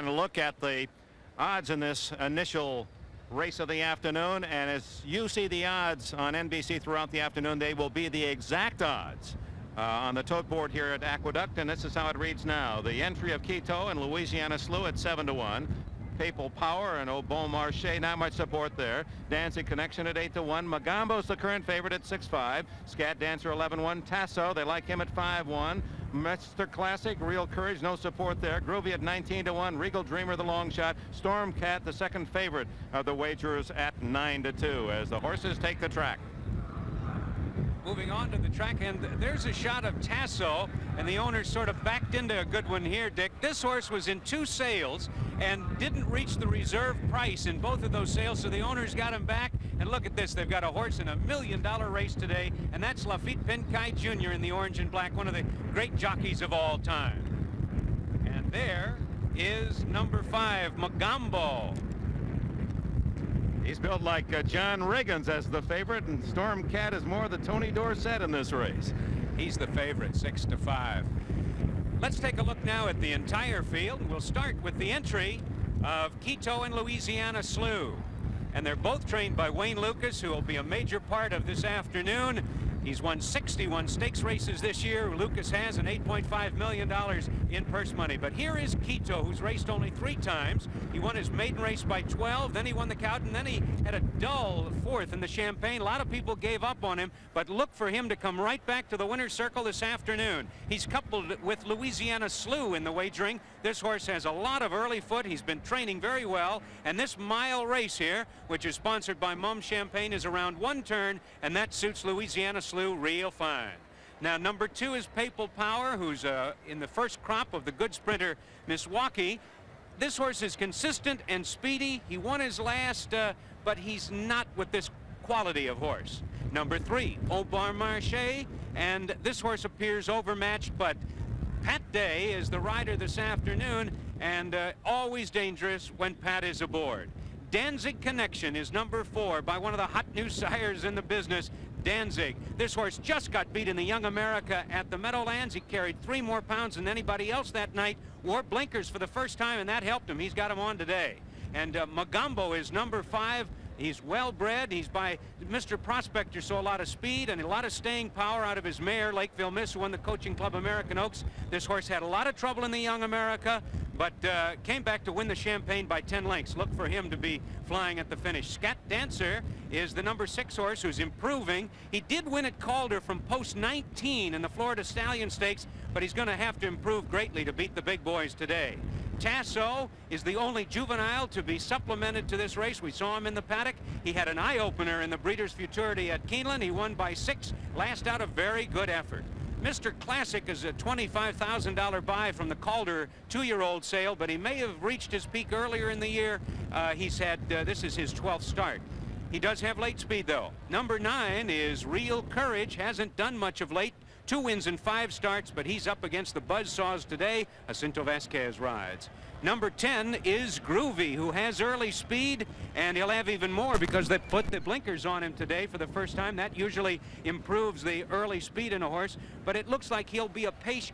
And look at the odds in this initial race of the afternoon, and as you see the odds on NBC throughout the afternoon, they will be the exact odds on the tote board here at Aqueduct, and this is how it reads now. The entry of Quito and Louisiana Slew at 7-1. Papal Power and Au Bon Marché, not much support there. Dancing Connection at 8-1. Magambo's the current favorite at 6-5. Scat Dancer 11-1. Tasso, they like him at 5-1. Mr. Classic, Real Courage, no support there. Groovy at 19-1. Regal Dreamer, the long shot. Storm Cat, the second favorite of the wagers, at 9-2 as the horses take the track. Moving on to the track, and there's a shot of Tasso, and the owner sort of backed into a good one here, Dick. This horse was in 2 sales and didn't reach the reserve price in both of those sales, so the owners got him back. And look at this, they've got a horse in $1 million race today, and that's Lafitte Penkai Jr. in the orange and black, one of the great jockeys of all time. And there is number 5, Magambo. He's built like John Riggins as the favorite, and Storm Cat is more the Tony Dorsett in this race. He's the favorite, 6-5. Let's take a look now at the entire field. We'll start with the entry of Quito and Louisiana Slew. And they're both trained by Wayne Lucas, who will be a major part of this afternoon. He's won 61 stakes races this year. Lucas has an $8.5 million in purse money. But here is Quito, who's raced only 3 times. He won his maiden race by 12, then he won the Cowden, then he had a dull 4th in the Champagne. A lot of people gave up on him, but look for him to come right back to the winner's circle this afternoon. He's coupled with Louisiana Slew in the wagering. This horse has a lot of early foot. He's been training very well, and this mile race here, which is sponsored by Mum Champagne, is around 1 turn, and that suits Louisiana Slew real fine. Now, number 2 is Papal Power, who's in the first crop of the good sprinter Miswaki. This horse is consistent and speedy. He won his last, but he's not with this quality of horse. Number 3, Au Bon Marché, and this horse appears overmatched, but Pat Day is the rider this afternoon, and always dangerous when Pat is aboard. Danzig Connection is number 4 by one of the hot new sires in the business, Danzig. This horse just got beat in the Young America at the Meadowlands. He carried 3 more pounds than anybody else that night, wore blinkers for the first time, and that helped him. He's got him on today. And Magambo is number 5. He's well bred. He's by Mr. Prospector, so a lot of speed and a lot of staying power out of his mare, Lakeville Miss, who won the Coaching Club American Oaks. This horse had a lot of trouble in the Young America, but came back to win the Champagne by 10 lengths. Look for him to be flying at the finish. Scat Dancer is the number 6 horse who's improving. He did win at Calder from post 19 in the Florida Stallion Stakes, but he's going to have to improve greatly to beat the big boys today. Tasso is the only juvenile to be supplemented to this race. We saw him in the paddock. He had an eye-opener in the Breeders' Futurity at Keeneland. He won by 6, last out a very good effort. Mr. Classic is a $25,000 buy from the Calder 2-year-old sale, but he may have reached his peak earlier in the year. He's had, this is his 12th start. He does have late speed, though. Number 9 is Real Courage. Hasn't done much of late. 2 wins in 5 starts, but he's up against the buzzsaws today. Jacinto Vasquez rides. Number 10 is Groovy, who has early speed, and he'll have even more because they put the blinkers on him today for the first time. That usually improves the early speed in a horse, but it looks like he'll be a pace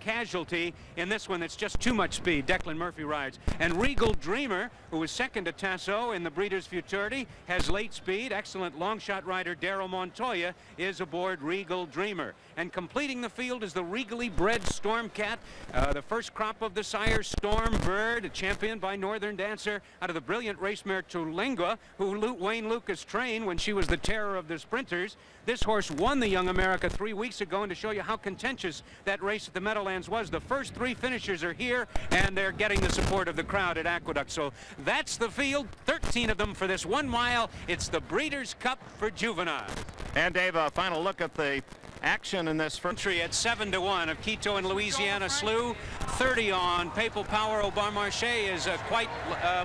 casualty in this one. That's just too much speed. Declan Murphy rides. And Regal Dreamer, who was second to Tasso in the Breeders' Futurity, has late speed. Excellent long shot rider Daryl Montoya is aboard Regal Dreamer. And completing the field is the regally bred Stormcat, the first crop of the sire Stormbird, championed by Northern Dancer out of the brilliant race mare Tulingua, who Wayne Lucas trained when she was the terror of the sprinters. This horse won the Young America 3 weeks ago, and to show you how contentious that race at the Meadowlands was, the first 3 finishers are here, and they're getting the support of the crowd at Aqueduct. So that's the field, 13 of them for this 1 mile. It's the Breeders' Cup for juveniles. And Dave, a final look at the action in this entry at 7-1 of Quito and Louisiana Slew. 30 on Papal Power. Au Bon Marché is quite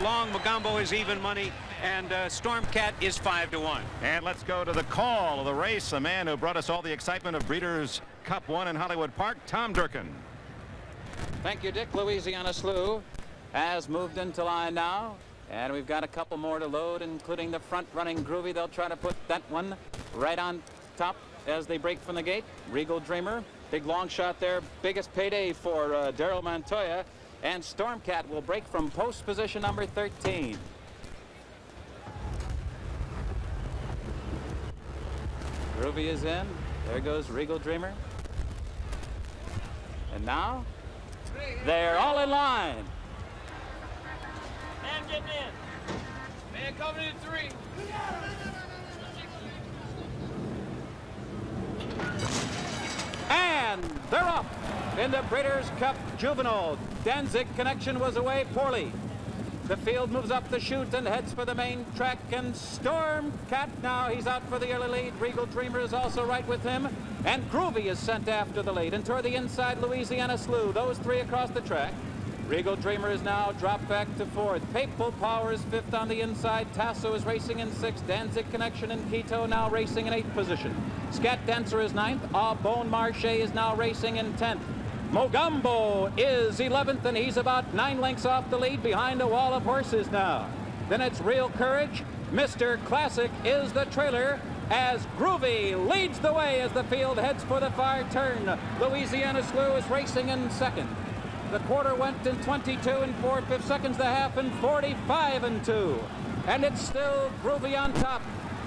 long. Magambo is even money, and Stormcat is 5-1. And let's go to the call of the race. The man who brought us all the excitement of Breeders' Cup 1 in Hollywood Park, Tom Durkin. Thank you, Dick. Louisiana Slew has moved into line now, and we've got a couple more to load, including the front-running Groovy. They'll try to put that one right on top as they break from the gate. Regal Dreamer, big long shot there. Biggest payday for Daryl Montoya and Stormcat will break from post position number 13. Groovy is in. There goes Regal Dreamer. And now they're all in line. Man getting in. Man coming in 3. And they're up in the Breeders' Cup Juvenile. Danzig connection was away poorly. The field moves up the chute and heads for the main track, and Stormcat now, he's out for the early lead. Regal Dreamer is also right with him, and Groovy is sent after the lead, and toward the inside, Louisiana Slew. Those three across the track. Regal Dreamer is now dropped back to 4th. Papal Power is 5th on the inside. Tasso is racing in 6th. Danzig Connection and Quito now racing in 8th position. Scat Dancer is 9th. Bon Marche is now racing in 10th. Mogambo is 11th, and he's about 9 lengths off the lead behind a wall of horses now. Then it's Real Courage. Mr. Classic is the trailer as Groovy leads the way as the field heads for the far turn. Louisiana Slew is racing in 2nd. The quarter went in 22 and 4/5 seconds, the half in 45 and 2. And it's still Groovy on top.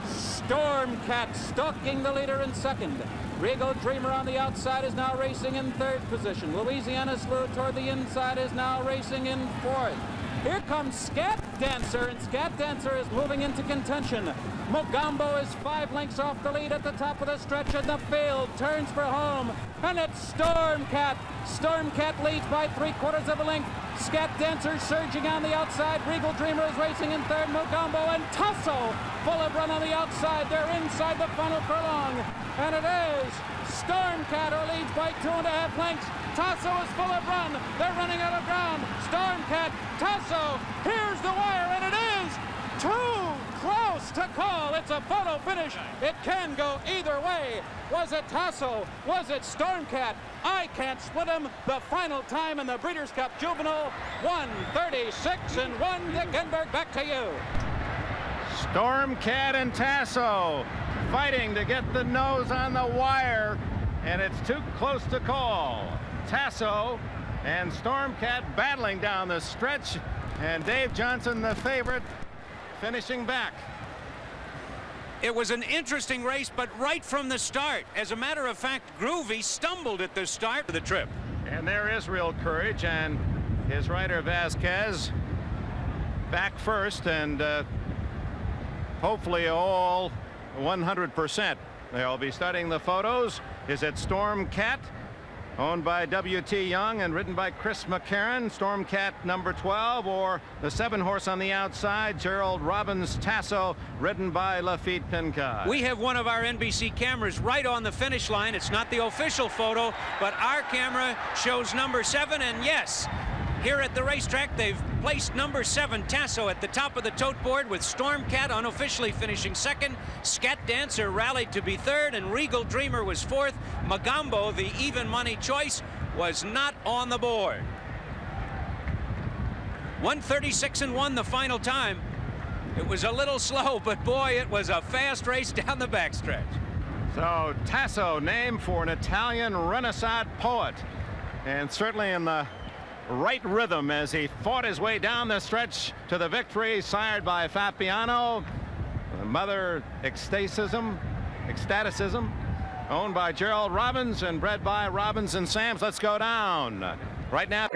Stormcat stalking the leader in 2nd. Regal Dreamer on the outside is now racing in 3rd position. Louisiana Slew toward the inside is now racing in 4th. Here comes Scat Dancer, and Scat Dancer is moving into contention. Mogambo is 5 lengths off the lead at the top of the stretch, and the field turns for home. And it's Stormcat. Stormcat leads by 3/4 of a length. Scat Dancer surging on the outside. Regal Dreamer is racing in 3rd. Mogambo and Tasso full of run on the outside. They're inside the final furlong. And it is Stormcat who leads by 2.5 lengths. Tasso is full of run. They're running out of ground. Stormcat, Tasso, here's the wire, and it is too close to call. It's a photo finish. It can go either way. Was it Tasso? Was it Stormcat? I can't split them. The final time in the Breeders' Cup Juvenile, 1:36 and 1. Dick Enberg, back to you. Stormcat and Tasso fighting to get the nose on the wire, and it's too close to call. Tasso and Stormcat battling down the stretch, and Dave Johnson, the favorite, finishing back. It was an interesting race, but right from the start. As a matter of fact, Groovy stumbled at the start of the trip. And there is Real Courage, and his rider Vasquez back first, and hopefully all 100%. They'll be studying the photos. Is it Stormcat, owned by W.T. Young and ridden by Chris McCarron, Stormcat number 12, or the 7-horse on the outside, Gerald Robbins Tasso, ridden by Lafitte Pincott? We have one of our NBC cameras right on the finish line. It's not the official photo, but our camera shows number 7, and yes, here at the racetrack, they've placed number 7, Tasso, at the top of the tote board, with Stormcat unofficially finishing 2nd. Scat Dancer rallied to be 3rd, and Regal Dreamer was 4th. Mogambo, the even money choice, was not on the board. 1:36 and 1 the final time. It was a little slow, but boy, it was a fast race down the backstretch. So Tasso, named for an Italian Renaissance poet, and certainly in the right rhythm as he fought his way down the stretch to the victory, sired by Fabiano, Mother Ecstaticism, owned by Gerald Robbins and bred by Robbins and Sams. Let's go down right now.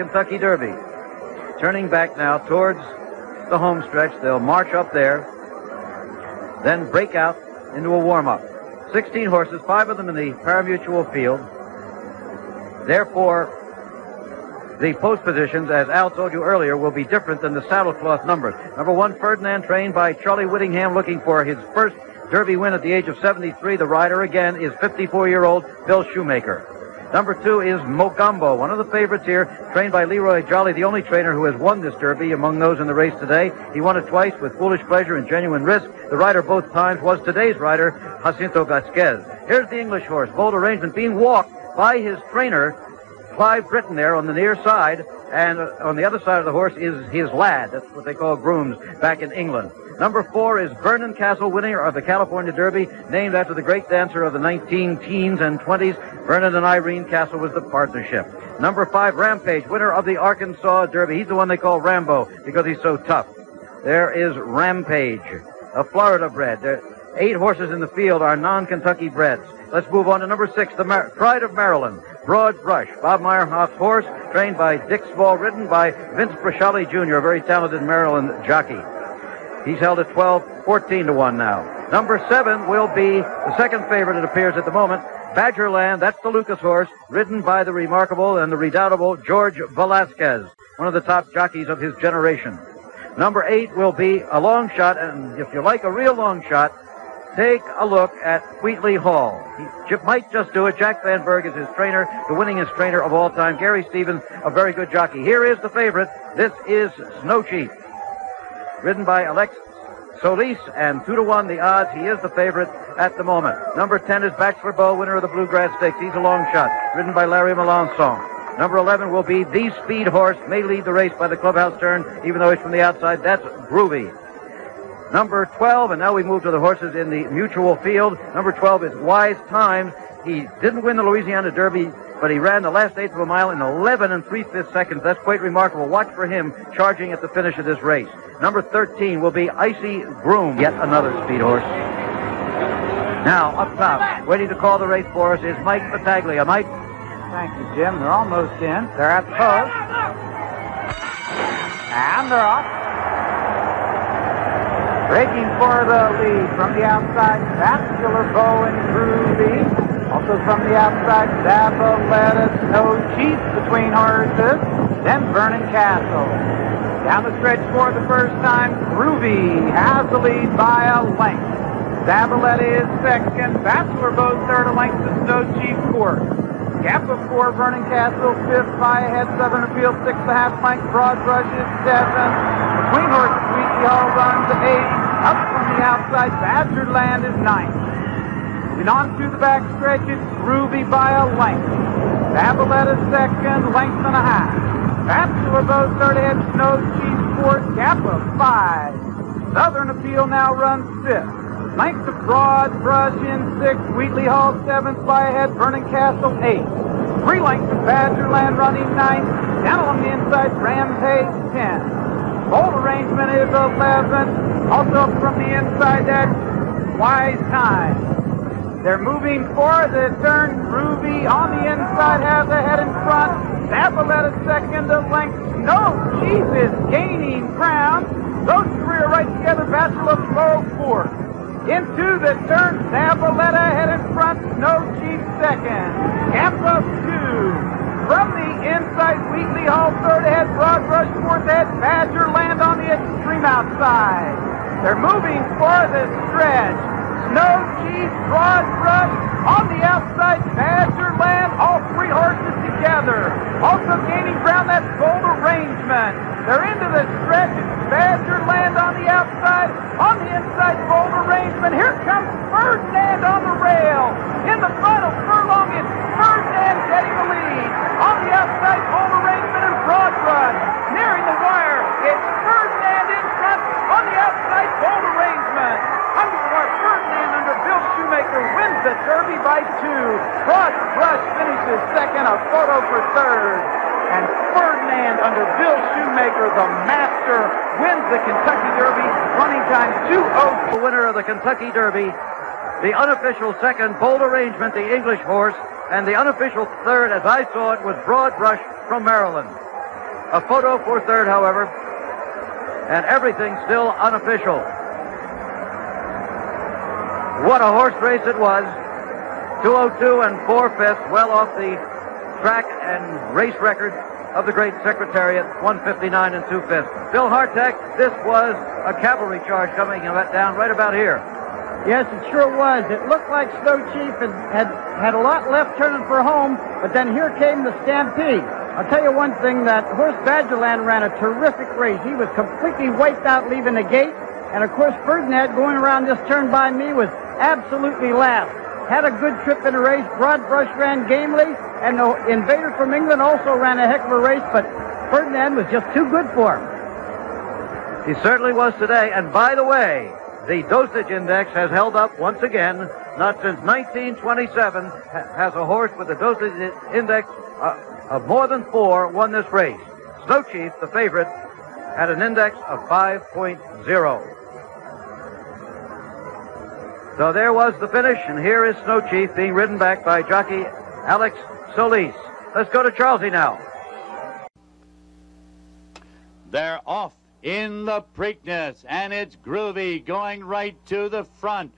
They're off in the Preakness, and it's Groovy going right to the front.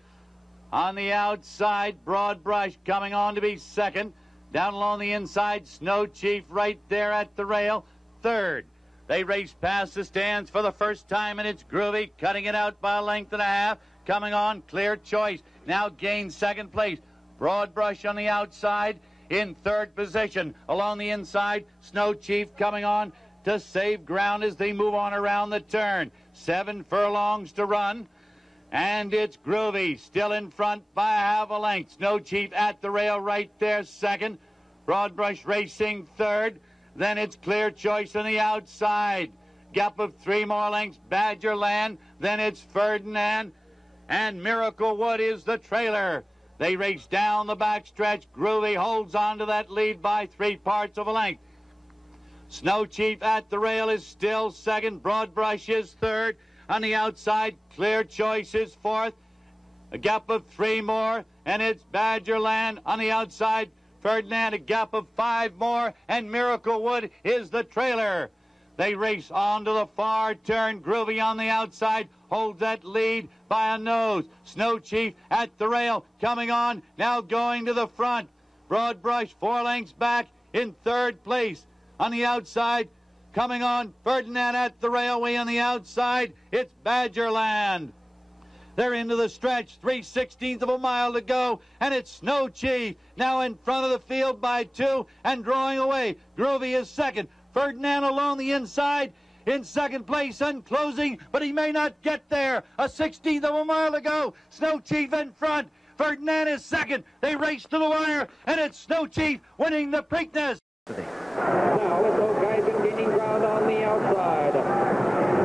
On the outside, Broad Brush coming on to be second. Down along the inside, Snow Chief right there at the rail, third. They race past the stands for the first time, and it's Groovy cutting it out by a length and a half. Coming on, Clear Choice now gains second place. Broad Brush on the outside in third position. Along the inside, Snow Chief coming on to save ground as they move on around the turn. 7 furlongs to run. And it's Groovy still in front by a half a length. Snow Chief at the rail right there second. Broad Brush racing third. Then it's Clear Choice on the outside. Gap of 3 more lengths, Badgerland. Then it's Ferdinand. And Miracle Wood is the trailer. They race down the backstretch. Groovy holds on to that lead by 3 parts of a length. Snow Chief at the rail is still second. Broad Brush is third. On the outside, Clear Choice is fourth. A gap of 3 more, and it's Badgerland. On the outside, Ferdinand, a gap of 5 more, and Miracle Wood is the trailer. They race on to the far turn. Groovy on the outside holds that lead by a nose. Snow Chief at the rail, coming on, now going to the front. Broad Brush 4 lengths back in third place. On the outside, coming on, Ferdinand at the railway on the outside. It's Badgerland. They're into the stretch, 3/16 of a mile to go, and it's Snow Chief now in front of the field by 2 and drawing away. Groovy is second. Ferdinand along the inside in second place and closing, but he may not get there. A 16th of a mile to go. Snow Chief in front. Ferdinand is second. They race to the wire, and it's Snow Chief winning the Preakness. Now with those guys gaining ground on the outside.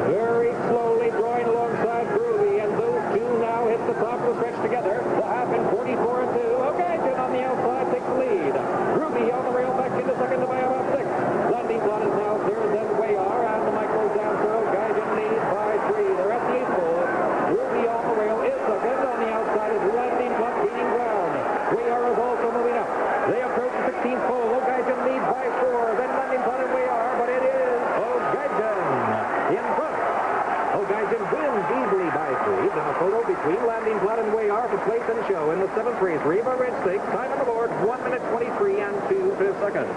Very slowly drawing alongside Groovy, and those two now hit the top of the stretch together. The half in 44 and 2. Okay, then on the outside takes the lead. Groovy on the rail back into second by about 6. Landing Plot is now third, then Wayar, and the Michael down throw. Guys in lead by 3. They're at the 8th hole. Groovy on the rail is second. On the outside is Landing Plot gaining ground. Wayar is also moving up. They approach the 16th hole. Those guys in lead by 4. Then Landing Plot and Wayar, but it is O'Geigen in front. O'Geigen wins easily by 3. Now photo between Landing Plot and Wayar for place and show in the 7th race. Riva Ridge Stakes. Time on the board, 1 minute 23 and 2 seconds.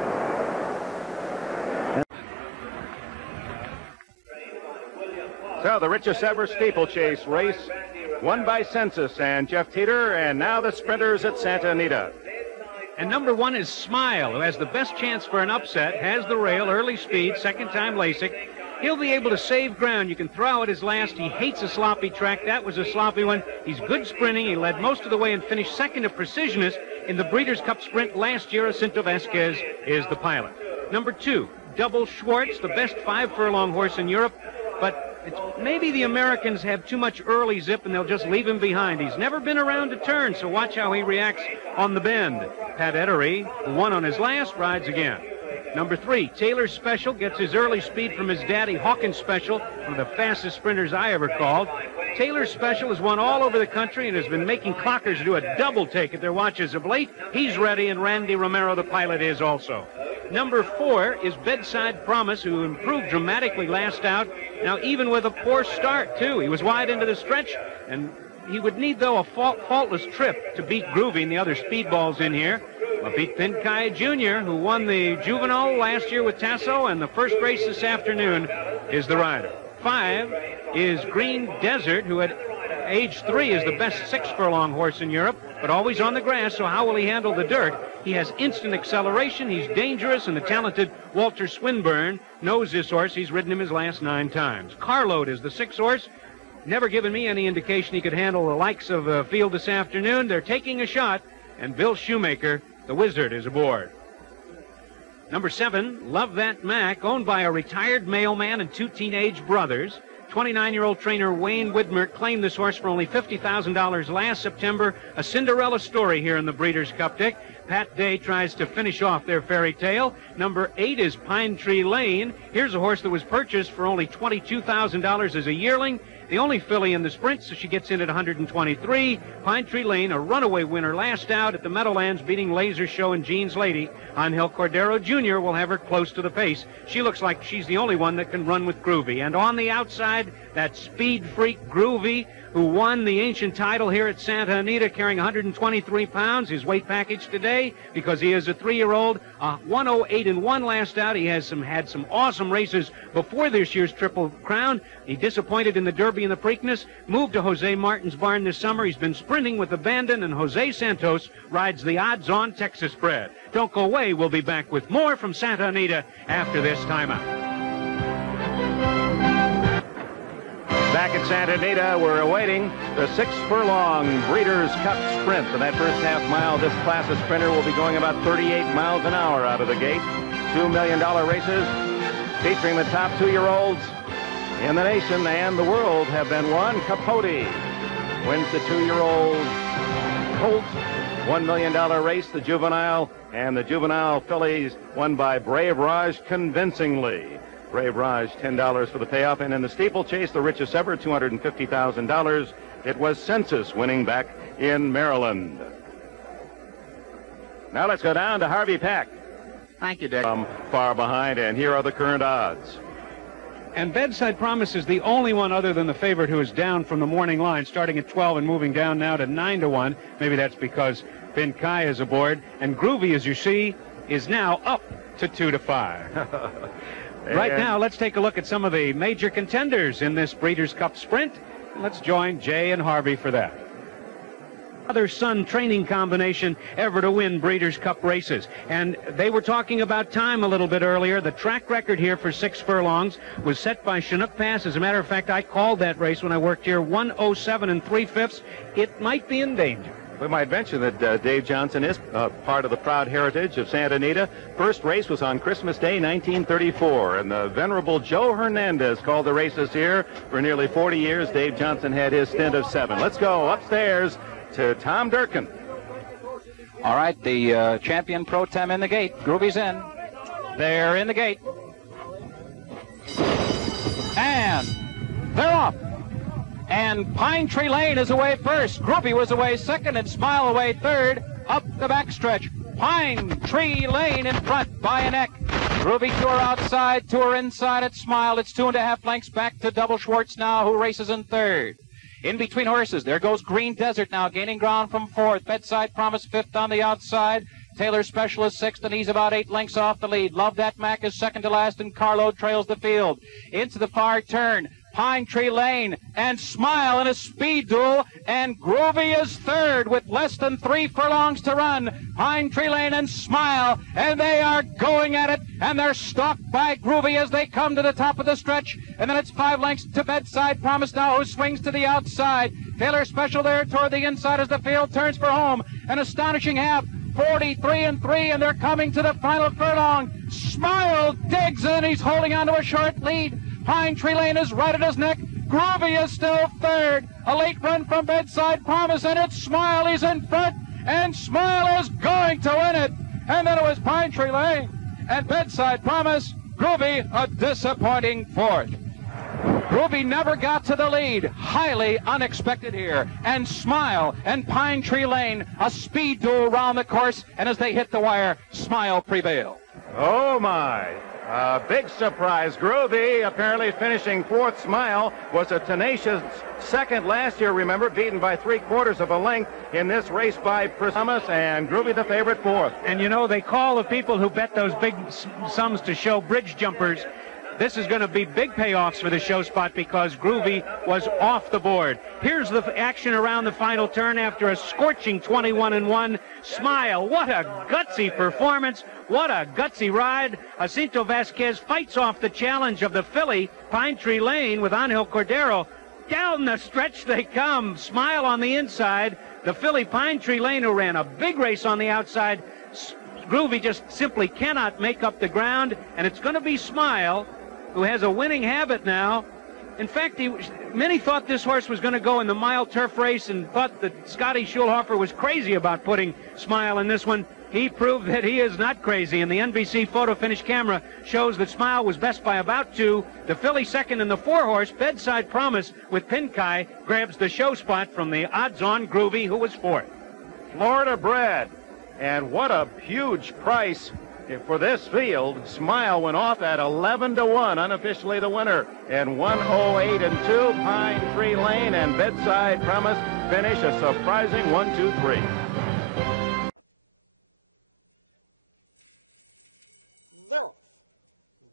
They're off.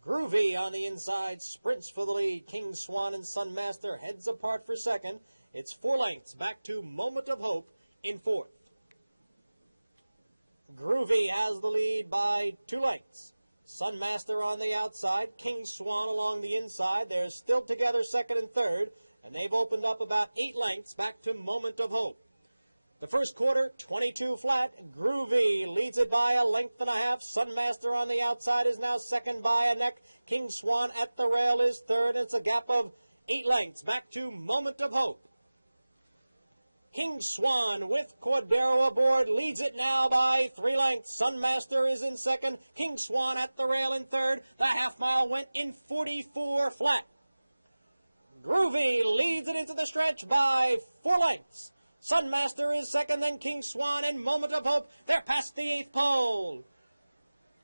Groovy on the inside, sprints for the lead. King Swan and Sunmaster heads apart for second. It's 4 lengths back to Moment of Hope in fourth. Groovy has the lead by 2 lengths. Sunmaster on the outside, King Swan along the inside. They're still together second and third, and they've opened up about 8 lengths back to Moment of Hope. The first quarter, 22 flat. Groovy leads it by 1.5 lengths. Sunmaster on the outside is now second by a neck. King Swan at the rail is third. It's a gap of 8 lengths back to Moment of Hope. King Swan with Cordero aboard leads it now by 3 lengths. Sunmaster is in second. King Swan at the rail in third. The half mile went in 44 flat. Groovy leads it into the stretch by 4 lengths. Sunmaster is second, then King Swan and Moment of Hope. They're past the 8th pole.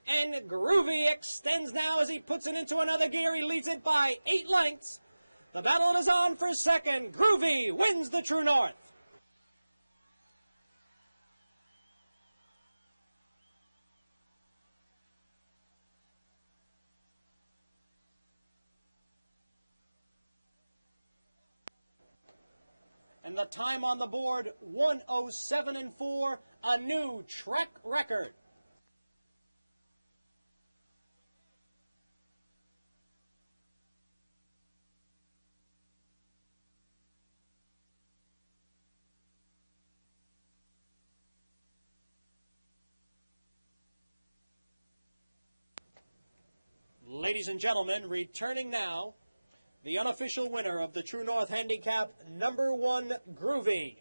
And Groovy extends now as he puts it into another gear. He leads it by 8 lengths. The battle is on for second. Groovy wins the True North. And the time on the board, 1:07.4, a new track record. Ladies and gentlemen, returning now, the unofficial winner of the True North Handicap, number 1, Groovy.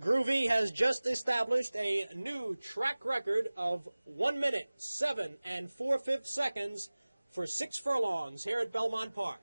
Groovy has just established a new track record of 1 minute, 7 4/5 seconds for 6 furlongs here at Belmont Park.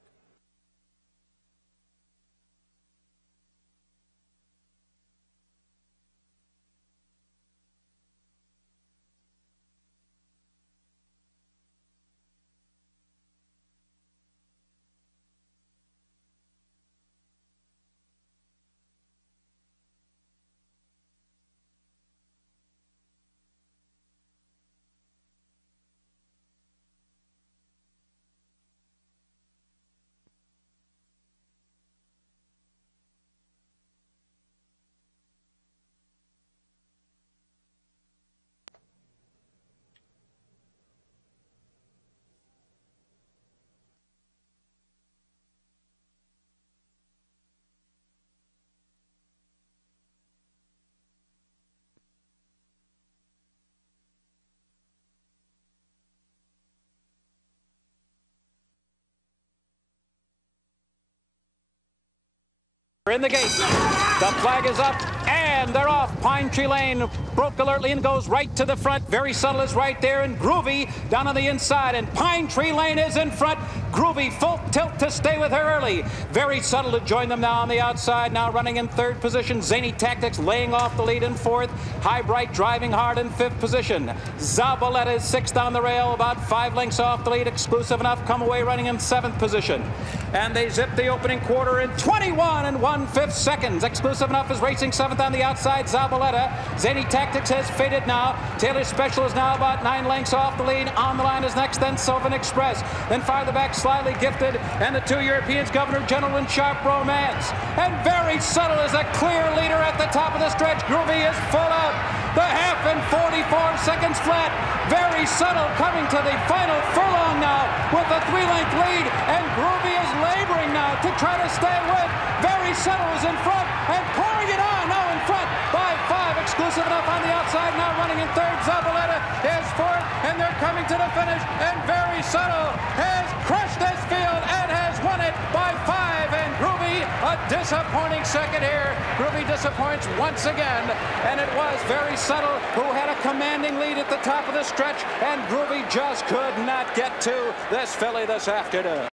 In the gate, the flag is up, and they're off. Pine Tree Lane broke alertly and goes right to the front. Very Subtle is right there, and Groovy down on the inside, and Pine Tree Lane is in front. Groovy full tilt to stay with her early. Very Subtle to join them now on the outside, now running in third position. Zany Tactics laying off the lead in fourth. High Bright driving hard in fifth position. Zabaleta is sixth down the rail, about 5 lengths off the lead. Exclusive Enough come away running in seventh position. And they zip the opening quarter in 21 1/5 seconds. Exclusive Enough is racing seventh on the outside. Zabaleta. Zany Tactics has faded now. Taylor Special is now about 9 lengths off the lead. On the line is next, then Sylvan Express. Then Fire the Back, Slyly Gifted, and the 2 Europeans, Governor General and Sharp Romance. And Very Subtle is a clear leader at the top of the stretch. Groovy is full out. The half in 44 seconds flat. Very Subtle coming to the final furlong now with a 3-length lead, and Groovy is laboring now to try to stay with. Very Subtle is in front and pouring it on now in front by 5. Exclusive Enough on the outside, now running in third. Zabaleta is fourth, and they're coming to the finish, and Very Subtle has crushed this field and has won it by 5. And Groovy, a disappointing second here. Groovy disappoints once again, and it was Very Subtle who had a commanding lead at the top of the stretch, and Groovy just could not get to this filly this afternoon.